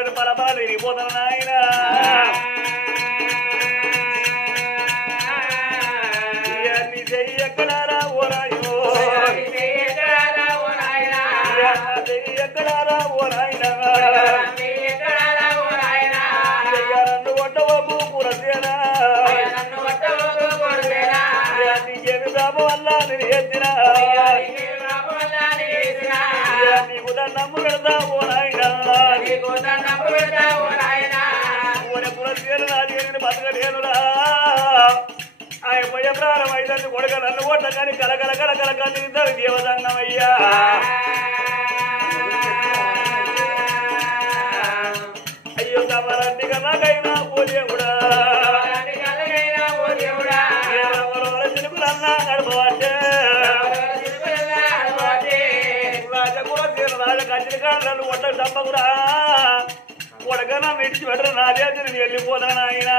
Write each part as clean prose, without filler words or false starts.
పరడు పరపాలు విరిగిపోతాను నాయన నీ చెయ్యి ఎక్కడారా ఓ రాయో ఎక్కడారా ఓ నాయన నన్ను కొట్టవకు కురసేనా నీకేమి బాబు వల్ల నేను ఎత్తినా నీకు దండము పెడతా ఓ నాయన కురసేను రాజు బతకలేనురా ఆయన పోయే ప్రాణం అయితే కొడుక నన్ను కొట్ట కానీ కలకల కలకల కందిద్దాం దేవదంగమయ్యా అయ్యో తమరంటి కలగైనా ఓ దేవుడా చిలుకులన్నా గడపవాటే రాజకురసేను రాజ కచ్చిరికాడు నన్ను కొట్ట చంపకురా కొడకన్నా విడిచి పెట్టరు నా చేతి నేను వెళ్ళిపోతాను ఆయన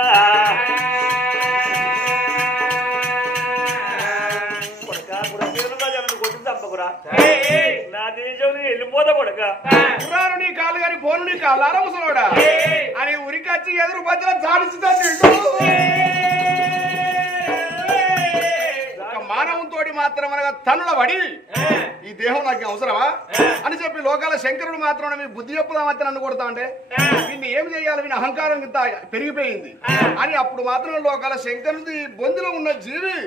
నా దేశం వెళ్ళిపోతా కొడక పురాను నీ కాళ్ళు గాని పోను నీ కాళ్ళు అరవసలోడా అని ఉరికచ్చి ఎదురు బద్దల జాడిస్తుందా మానవంతోటి మాత్రం అనగా తనుల వడి ఈ దేహం నాకు అవసరమా అని చెప్పి లోకాల శంకరుడు మాత్రం మీ బుద్ధి చెప్పుదామని నన్ను కొడతా అంటే వీడిని ఏం చేయాలి వీని అహంకారం ఇంత పెరిగిపోయింది అని అప్పుడు మాత్రం లోకాల శంకరుడి బొందులో ఉన్న జీవి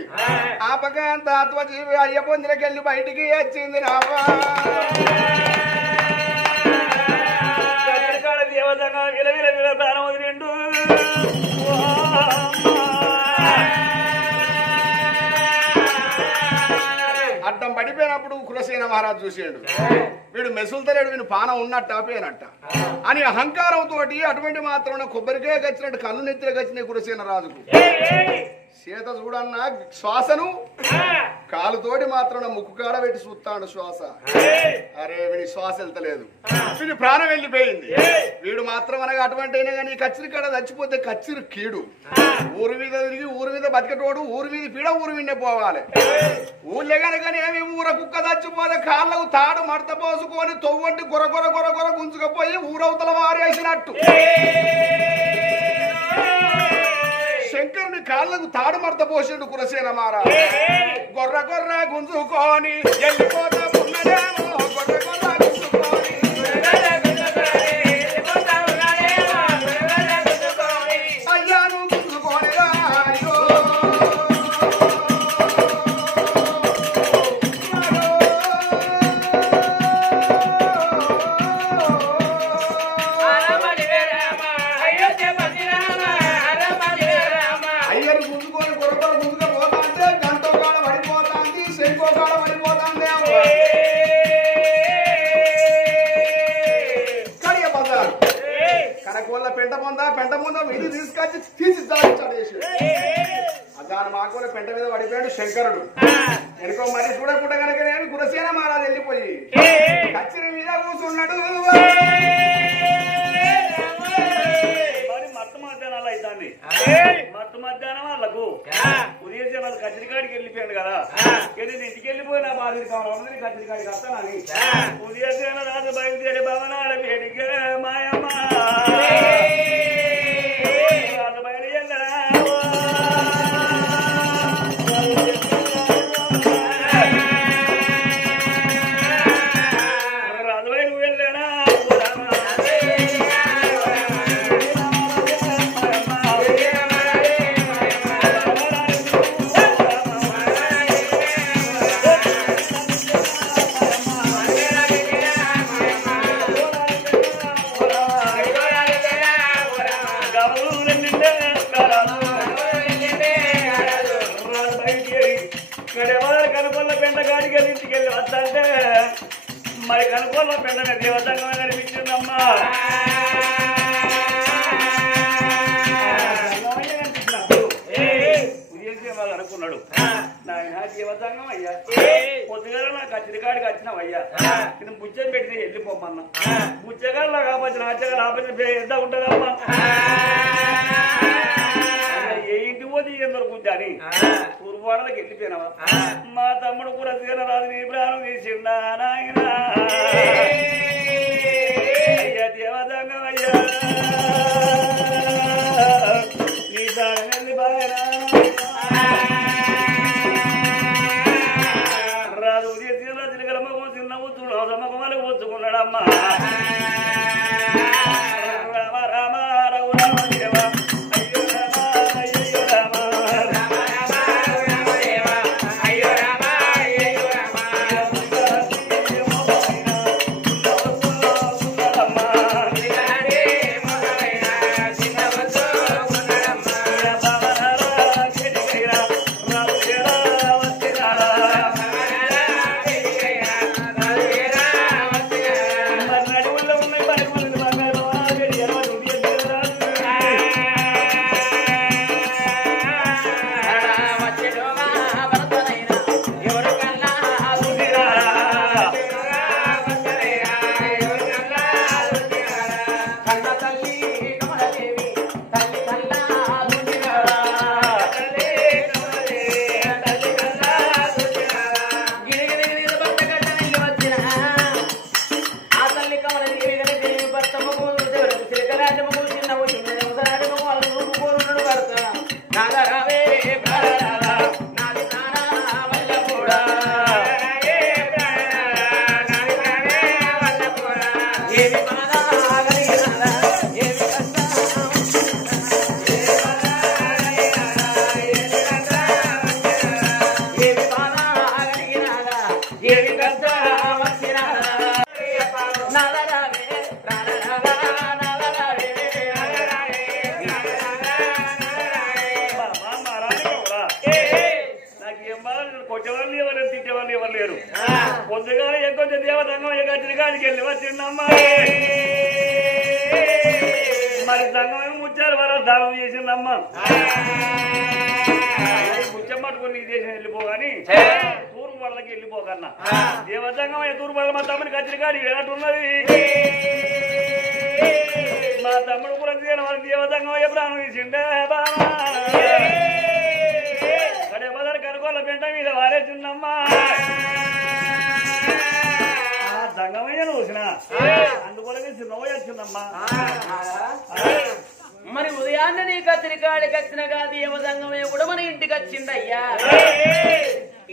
ఆ పక్క అంత ఆత్మ జీవి అయ్య బొందులకి వెళ్ళి బయటికి వచ్చింది రావా దేవతంగా విలవిల విల ప్రాణం వదిలిండు అడ్డం పడిపోయినప్పుడు కులసేన మహారాజు చూసాడు వీడు మెసులుతలేడు వీడు పానం ఉన్నట్ట పోయినట్ట అని అహంకారంతో అటువంటి మాత్రం కొబ్బరికాయ గచ్చినట్టు కళ్ళు నెత్తిలో గచ్చిన కులసేన రాజుకు చేత చూడన్నా శ్వాసను కాలుతోటి మాత్రం ముక్కు కాడ పెట్టి చూస్తాడు శ్వాస అరే వీడి శ్వాస వెళ్తలేదు వీడి ప్రాణం వెళ్ళిపోయింది వీడు మాత్రం అనగా అటువంటి అయినా కానీ కచ్చిరి కాడ చచ్చిపోతే కచ్చిరి కీడు ఊరి మీద తిరిగి ఊరి మీద బతికటోడు ఊరి మీద పీడ ఊరి విన్నే పోవాలి ఊళ్ళే కనుక ఏమి ఊర కుక్క చచ్చిపోతే కాళ్ళకు తాడు మడత పోసుకొని తొవ్వంటి గొర గొర గొర గొర గుంజుకపోయి ఊరవతల వారేసినట్టు శంకరుని కాళ్ళకు తాడు మడత పోసిండు కులసేన మహారాజు గొర్ర గొర్ర గుంజుకొని వెళ్ళిపోతామున్నదేమో గొర్ర గొర్ర గుంజుకొని అయ్యాను గుంజుకొని రాయో పెంట ముందా వీధి తీసుకొచ్చి తీసి దాని మాకు పెంట మీద పడిపోయాడు శంకరుడు ఎనుకో మరి చూడకుండా కనుక నేను కులసేన మహారాజు వెళ్ళిపోయి కచ్చిన మీద కూర్చున్నాడు మట్టు మధ్యాహ్నాలు అవుతుంది మట్టు మధ్యాహ్నం వాళ్ళకు ఉదయం వాళ్ళు కచ్చిరికాడికి వెళ్ళిపోయాడు కదా నేను ఇంటికి వెళ్ళిపోయినా బాధ్యత కావాలి కచ్చిరికాడికి వస్తానని ఉదయం రాజు బయలుదేరి భవనాల వేడికే మాయమ్మ రాజు బయలుదేరా రాజు బయలు వెళ్ళానా కనుకొల్ల పెంట గాడికి వెళ్ళి ఇంటికి వెళ్ళి వద్దంటే మరి కనుకొల్ల పెంట మీద దేవతంగా కనిపించిందమ్మా వాళ్ళు అనుకున్నాడు నాయన దేవతంగం అయ్యా పొద్దుగాల నా కచ్చిరికాడికి వచ్చినావయ్యా నేను బుచ్చని పెట్టి వెళ్ళిపోమన్నా బుచ్చగాళ్ళ కాకపోతే నాచగా రాకపోతే ఎంత ఉంటుందమ్మా ఏ ఇంటి పోతే ఎందరు కూర్చొని పూర్వాడలకు వెళ్ళిపోయినావా మా తమ్ముడు కూడా రాజు నీ ప్రాణం తీసిండా నాయన అయ్యా దేవతంగం అయ్యా పొద్దుగా ఎక్కువ దేవతంగం కచ్చిరికాడికి వెళ్ళి వచ్చిందమ్మా మరి సంగం ముచ్చారు వర దానం చేసిందమ్మా ముచ్చం పట్టుకుని ఈ దేశం వెళ్ళిపోగాని తూర్పు వాళ్ళకి వెళ్ళిపోకన్నా దేవతంగం తూర్పు వాళ్ళ మా తమ్ముని కచ్చిరికాడి ఏనట్టున్నది మా తమ్ముడు కూడా వాళ్ళ దేవతంగం ప్రాణం తీసిండే బామా కడే మొదలు కనుకోళ్ళ పెంట మీద వారేసిందమ్మా సంగమయ్య చూసిన అందుకోలే చిన్నవే వచ్చిందమ్మా మరి ఉదయాన్నే నీ కత్తిరికాడికి వచ్చినగా దేవసంగమయ్య కూడా మన ఇంటికి వచ్చిందయ్యా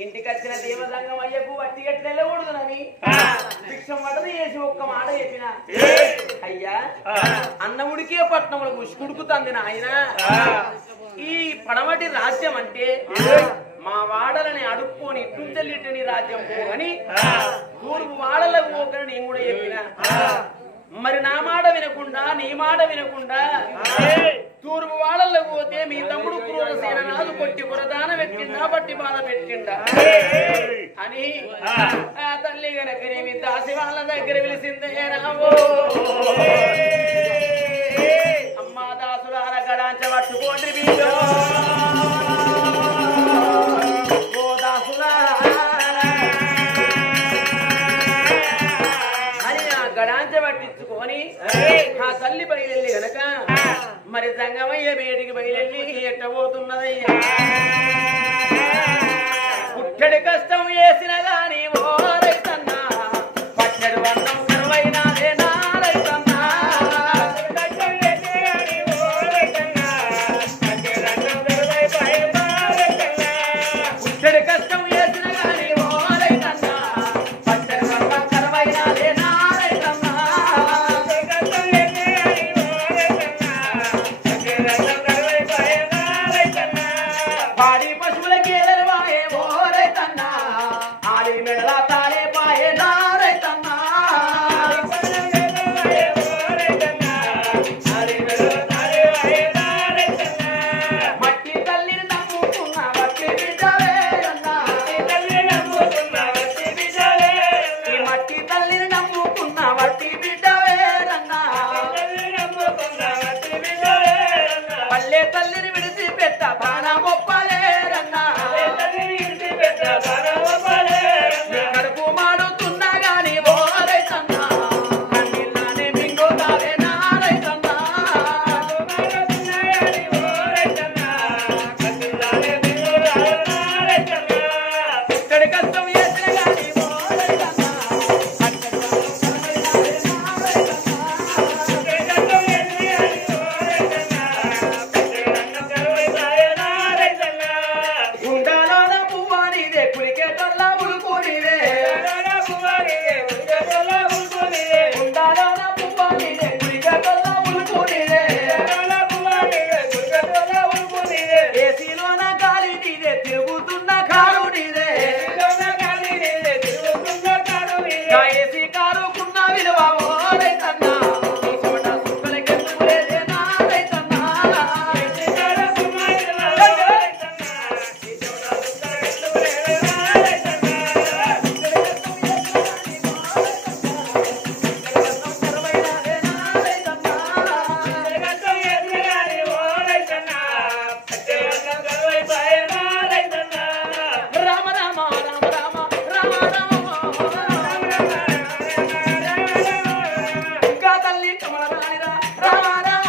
ఇంటికి వచ్చిన దేవసంగమయ్యకు వట్టి గట్టి వెళ్ళకూడదునని భిక్షం పడది వేసి ఒక్క మాట చెప్పిన అయ్యా అన్నముడికే పట్నములు ముసుకుడుకుతుంది నాయన ఈ పడమటి రాజ్యం అంటే మా వాడలని అడుక్కొని ఇటు చెల్లిటిని రాజ్యం పోని తూర్పు వాడలకు పోకని నేను కూడా చెప్పిన మరి నా మాట వినకుండా నీ మాట వినకుండా తూర్పు వాడలకు పోతే మీ తమ్ముడు క్రూరసేన నాదు కొట్టి పురదాన పెట్టిందా బట్టి బాధ పెట్టిండా అని ఆ తల్లి గనకనేమి దాసి వాళ్ళ దగ్గర పిలిచిందే రామో అమ్మా దాసులార గడాంచ పట్టుకోండి వీడో ఓ దాసులారా అని ఆ గడాంచ పట్టించుకొని ఆ తల్లి బయలుల్లి గనక మరి సంగమయ్య బయటికి బయలుల్లి ఎట్టబోతున్నదయ్యా పుట్టడి కష్టం వేసిన గాని ఓ రైతన్నా పచ్చడి వర్ణం కరువైనాదే నా రైతన్నా పుట్టడి కష్టం వేసిన గాని ఓ రైతన్నా పచ్చడి వర్ణం కరువైనాదే నా రైతన్నా పాడి పశువుల గేదెలు వాయే ఓ రైతన్నా ఆడి మెడల తాలే పాయే నా రైతన్నా మట్టి తల్లిని నమ్ముకున్న వట్టి బిడ్డలే అన్నా ఈ మట్టి తల్లిని నమ్ముకున్న వట్టి బిడ్డలే అన్నా పల్లె తల్లిని విడిచిపెట్ట బాణమొప్పలేరన్నా కడుపు మాడుతున్నా గాని ఓ రైతన్నా కన్నీళ్ళనే మింగుతావే నా రైతన్నా ఇక్కడి కష్టం చేసిన గాని ఓ రైతన్నా గుండాలోన పువ్వానిదే కులికేటల్లా ఉలుకునిదే గుండాలోన పువ్వానిదే కులికేటల్లా ఉలుకునిదే ఏసీలోన గాలి నీదే తిరుగుతున్న కారు నీదే ఏసీ కారుకున్న విలువ ఓ రైతన్నా ఈ చోట సుక్కలకెందుకు లేదే నా రైతన్నా రామ రామ రామ రామ రామ రామ ఇంకా తల్లి కమలరాణిరా రామ రామ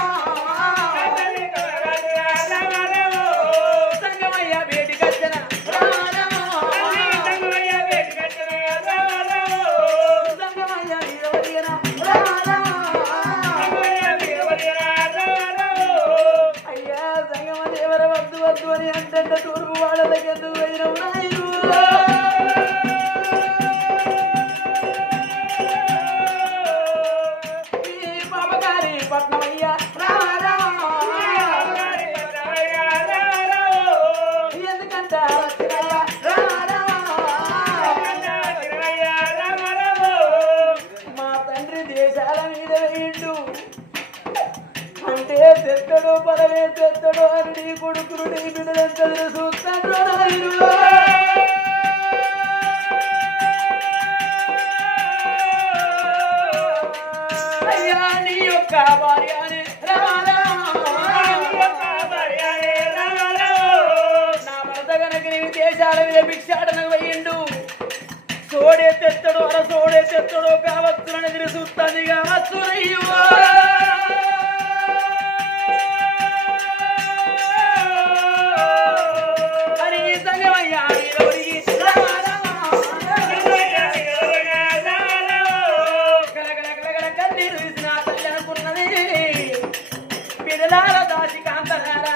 సంగమయ్య వేడికచ్చన రామ రామ సంగమయ్య వీరవదియన రామ రామ అయ్యా సంగమ దేవర వద్దు వద్దు అని అంటే తూర్పు వాళ్ళకి ఎందుకు పోయినవు నాయను ఈ పాపగారి పట్నమయ్య రామ రామ ఎందుకంట వచ్చినయ్య రామ రామ మా తండ్రి దేశాల మీద వేయిండు అంటే తెత్తడో పరమే తెత్తడో అని నీ కొడుకులు నీ బిడ్డలంతా చూస్తాడు నాయను యొక్క భార్య అని రామారా నా భర్త కనుక నీ దేశాల మీద భిక్షాటనకు పోయిండు సోడే తెత్తడు అర సోడే తెత్తడు కావచ్చునని ఎదురు చూస్తాను కావచ్చునయ్యో అని ఈ సంగమయ్యా కన్నీరు తీసిన తల్లి అనుకున్నది పిల్లల దాచి కాంతనారా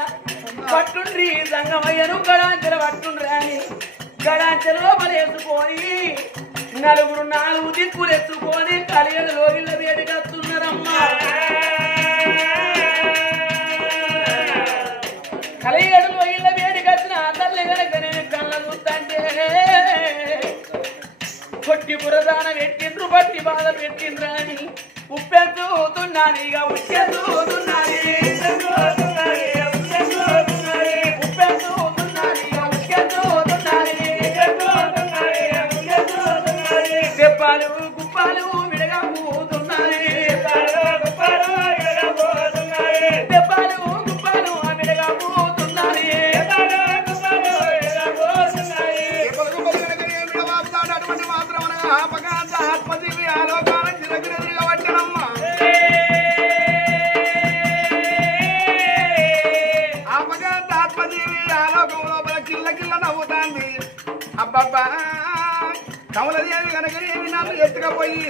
పట్టుండ్రి సంగమయ్యను గడాంచల పట్టుండ్రి అని గడాంచలో పలేసుకొని నలుగురు నాలుగు దిక్కులు ఎత్తుకొని కలియలు లోగిళ్ళ వేడిగస్తున్నారమ్మా కలియడు లోగిళ్ళ వేడిగచ్చిన తల్లి కనుక నేను కళ్ళ చూస్తంటే కొట్టి పురదాన పెట్టిండ్రు బట్టి బాధ పెట్టిండ్రు అని ఉప్పెంచుతున్నాను ఇక ఉప్పెంచుతున్నాను దెబ్బలు గుప్పాలు విడగా పోతున్నాయి దెబ్బలు గుప్పాలు విడగా పోతున్నాయి అటువంటి మాత్రం ఆపకాంత ఆత్మజీవి ఆలోకాల చిరగిరెదురుగా పట్టనమ్మ ఆపకాంత ఆత్మజీవి ఆలోకం లోపల కిల్ల కిల్ల నవ్వుతాంది అబ్బబ్బా కమలదేవి కనుక ఏమి నన్ను ఎత్తుకపోయి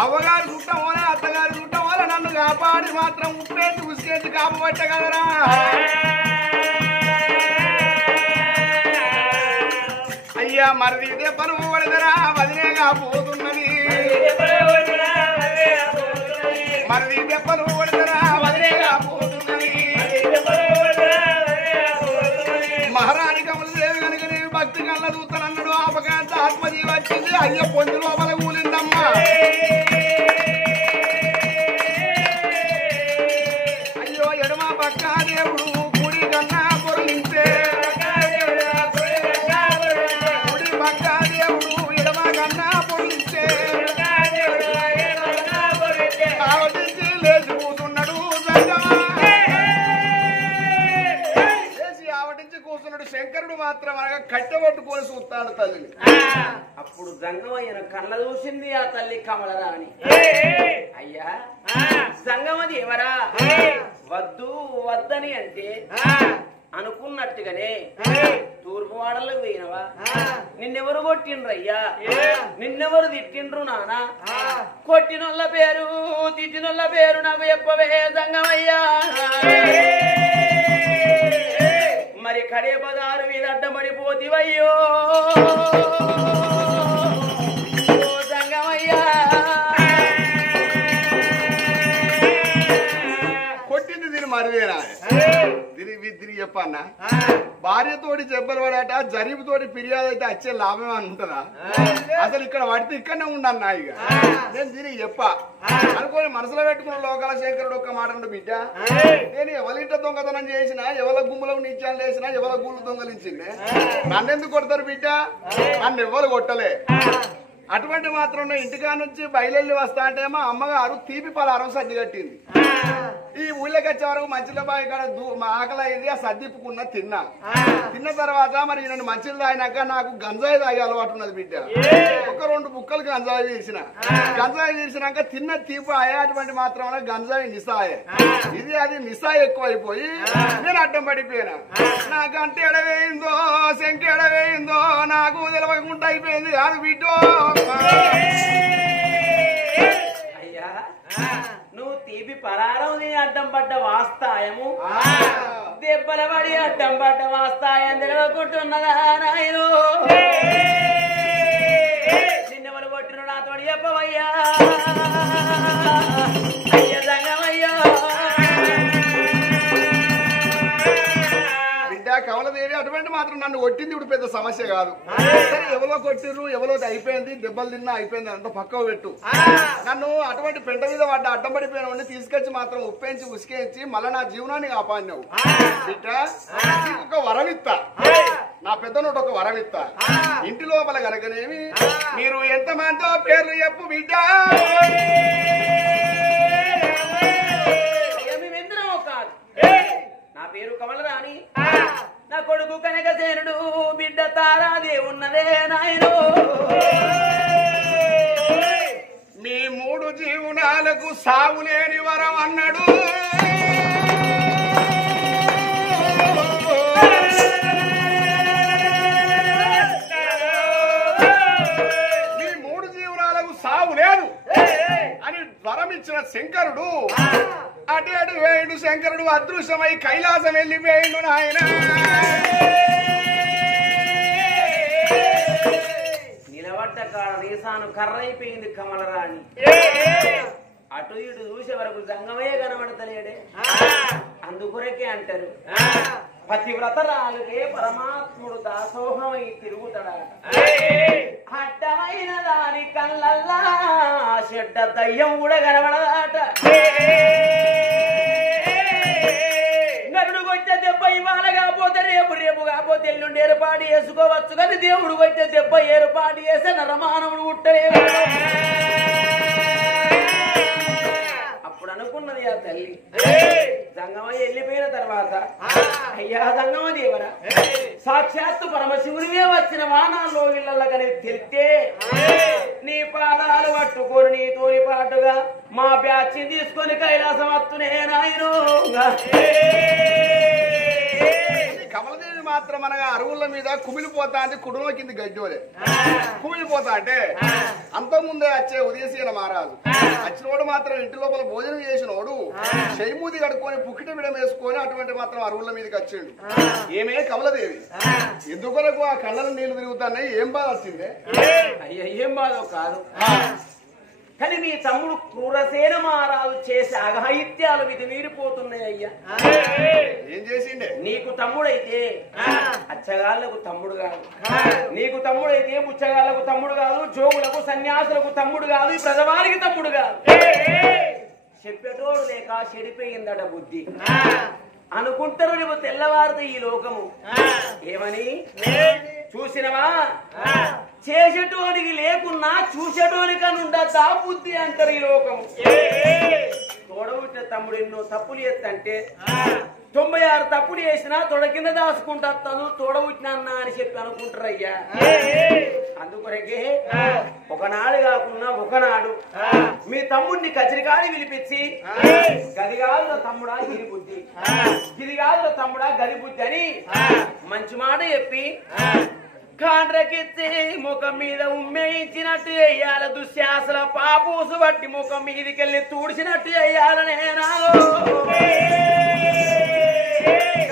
అవ్వగారు చుట్టం వలే అత్తగారు చుట్టం వల్ల నన్ను కాపాడి మాత్రం ఉప్పేసి ఉసికేసి కాపబట్ట కదరా అయ్యా మరిది ఇదే పనువు పడదరా వదిలేగా పోతున్నది మరిది ఇదే పనువు పడదరా వదిలేగా పోతున్నది మహారాణి కమలదేవి కనుక నేను భక్తి కళ్ళ చూస్తానన్నాడు ఆపకాంత ఆత్మజీవి వచ్చింది అయ్య పొంది లోపల కూలిందమ్మా అయ్యో ఎడమ పక్క దేవుడు కుడి కన్నా పొరలించే కుడి పక్క దేవుడు ఎడమ కన్నా పొరలించే ఆవటించి లేచి కూతున్నాడు లేచి ఆవటించి కూర్చున్నాడు శంకరుడు మాత్రం అనగా కట్టెబట్టుకొని చూస్తాడు తల్లిని అప్పుడు జంగమయ్యన కళ్ళ చూసింది ఆ తల్లి కమలరాని అయ్యా సంగమది ఎవరా వద్దు వద్దని అంటే అనుకున్నట్టుగానే తూర్పు వాడలకు పోయినవా నిన్నెవరు కొట్టిండ్రయ్యా నిన్నెవరు తిట్టిండ్రు నానా కొట్టినోళ్ళ పేరు తిట్టినోళ్ళ పేరు నాకు చెప్పవే సంగమయ్యా మరి కడే పదారు మీద అడ్డమడిపోతివయ్యో సంగమయ్యా కొట్టింది దీని మరివేనా దీనికి చెప్పన్నా భార్యతోటి చెప్పలు పడట జరీబుతోటి ఫిర్యాదు అయితే వచ్చే లాభం అని ఉంటుందా అసలు ఇక్కడ పడితే ఇక్కడనే ఉండన్నా ఇక నేను దీనికి చెప్పా అనుకోని మనసులో పెట్టుకున్న లోకాల శంకరుడు ఒక్క మాట ఉండు బిడ్డ నేను ఎవరింట దొంగతనం చేసినా ఎవల గుమ్ములకు నిత్యాలు వేసినా ఎవల గుళ్ళు దొంగలించింది నన్నెందుకు కొడతారు బిడ్డ నన్ను ఎవరు కొట్టలే అటువంటి మాత్రం ఇంటికా నుంచి బయలుదేరి వస్తా అంటే మా అమ్మగారు తీపి పలారం సర్ది కట్టింది ఈ ఊళ్ళోకి వచ్చే వరకు మంచిల బావి కాడ మా ఆకలి అయింది ఆ సర్దిప్పుకున్న తిన్న తర్వాత మరి నన్ను మంచిలు తాగినాక నాకు గంజాయి తాగే అలవాటు ఉన్నది బిడ్డ ఒక 2 బుక్కలు గంజాయి తీసినాక తిన్న తీపి ఆయా అటువంటి మాత్రం గంజాయి నిసాయే ఇది అది నిసా ఎక్కువైపోయి నేను అడ్డం పడిపోయినా నాకు అంటే ఎడవేయిందో శంకి ఎడవేయిందో నాకు తెలవకుండా అయిపోయింది కాదు బిడ్డో అయ్యా నువ్వు తీపి పరారం అడ్డం పడ్డ వాస్తాయము దెబ్బల పడి అడ్డం పడ్డ వాస్తాయం తెలవకుంటున్నదా నాయను నిన్నెవరు కొట్టిన నాతో చెప్పవయ్యా అయ్య సంగమయ్యా కమలదేవి అటువంటి మాత్రం నన్ను కొట్టింది ఇప్పుడు పెద్ద సమస్య కాదు సరే ఎవరో కొట్టిర్రు ఎవరో అయిపోయింది దెబ్బలు తిన్నా అయిపోయింది అంత పక్కకు పెట్టు నన్ను అటువంటి పెంట మీద పడ్డ అడ్డం పడిపోయిన తీసుకొచ్చి మాత్రం ఉప్పేంచి ఉసికేంచి మళ్ళీ నా జీవనాన్ని కాపాడినావు బిడ్డ ఒక వరమిత్తా నా పెద్ద నోటి ఒక వరమిత్తా ఇంటి లోపల కనుకనేమి మీరు ఎంతమందో పేర్లు చెప్పు బిడ్డ పేరు కమలరాణి నా కొడుకు కనకసేనుడు బిడ్డ తారాదే ఉన్నదే నాయనో మీ 3 జీవనాలకు సాగులేని వరం అన్నాడు మీ 3 జీవనాలకు సాగు లేదు అని వరమిచ్చిన శంకరుడు అటు వేయుడు శంకరుడు అదృశ్యమై కైలాసం వెళ్ళిపోయిండు నాయన నిలబడ్డ కాడ రేసాను కర్రైపోయింది కమలరాణి అటు ఇటు చూసే వరకు జంగమయ్య కనబడతలేడే అందుకొరకే అంటారు పతివ్రతరాలుగే పరమాత్ముడు దాసోహమై తిరుగుతాడట అడ్డమైన దాని కళ్ళల్లా చెడ్డ దయ్యం కూడా కనబడదాట నరుడు కొట్టే దెబ్బ ఇవాళ కాకపోతే రేపు కాకపోతే ఎల్లుండి ఏర్పాటు చేసుకోవచ్చు కానీ దేవుడు కొట్టే దెబ్బ ఏర్పాటు చేస్తే నరమానవుడు ఉట్టలేదు అప్పుడు అనుకున్నది ఆ తల్లి జంగమయ్య వెళ్ళిపోయిన తర్వాత అయ్యా జంగమ దేవరా సాక్షాత్తు పరమశివునివే వచ్చిన వానాల్లో ఇళ్ళకని తెలితే నీ పాదాలు పట్టుకొని నీ తోలి పాటుగా మా బ్యాచ్ తీసుకొని కైలాసం వస్తునే నాయనో కమలదేవి మాత్రం అనగా అరువుల మీద కుమిలిపోతా అంటే కుటుంబ కింద గడ్డోలే కుమిలిపోతా అంటే అంతకుముందే వచ్చే ఉదయసీన మహారాజు వచ్చినోడు మాత్రం ఇంటి లోపల భోజనం చేసినోడు శైమూది కడుక్కొని పుక్కిట విడం వేసుకొని అటువంటి మాత్రం అరువుల మీదకి వచ్చాడు ఏమే కమలదేవి ఎందుకొరకు ఆ కళ్ళలో నీళ్లు తిరుగుతున్నాయి ఏం బాధ వచ్చిందే అయ్యా ఏం బాధో కాదు కానీ మీ తమ్ముడు క్రూరసేన మహారాజు చేసే అఘాయిత్యాలు ఇది మీరిపోతున్నాయి అయ్యా ఏం చేసిండే నీకు తమ్ముడైతే అచ్చగాళ్లకు తమ్ముడు కాదు నీకు తమ్ముడైతే బుచ్చగాళ్లకు తమ్ముడు కాదు జోగులకు సన్యాసులకు తమ్ముడు కాదు ఈ ప్రజవారికి తమ్ముడు కాదు చెప్పేటోడు లేక చెడిపోయిందట బుద్ధి అనుకుంటారు నువ్వు తెల్లవారితే ఈ లోకము ఏమని చూసినవా చేసేటోనికి లేకున్నా చూసేటోనికనుండదా బుద్ధి అంటారు ఈ లోకము తోడబుట్టిన తమ్ముడు ఎన్నో తప్పులు చేస్తంటే 96 తప్పులు చేసినా తొడ కింద దాచుకుంటాను తోడబుట్టిన అన్నా అని చెప్పి అనుకుంటారయ్యా అందుకొరకే ఒకనాడు కాకుండా ఒకనాడు మీ తమ్ముడిని కచరికాడి పిలిపించి గది కాదు తమ్ముడా గిరి బుద్ధి గిరి కాదు తమ్ముడా గది బుద్ధి అని మంచి మాట చెప్పి కాండ్రకెత్తి ముఖం మీద ఉమ్మేయించినట్టు చెయ్యాల దుశ్శాసల పాపూసు బట్టి ముఖం మీదికెళ్ళి తూడిచినట్టు చెయ్యాలనే నాలో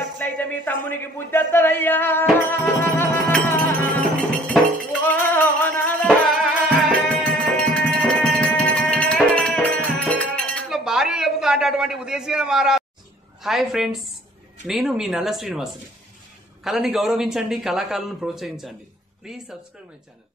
అట్లయితే మీ తమ్మునికి బుద్ధి వస్తుందయ్యా భార్య చెబుతా అంటే అటువంటి ఉదయసీన మహారాజు హాయ్ ఫ్రెండ్స్, నేను మీ నల్ల శ్రీనివాసుని. కళని గౌరవించండి, కళాకారులను ప్రోత్సహించండి. Please subscribe my channel.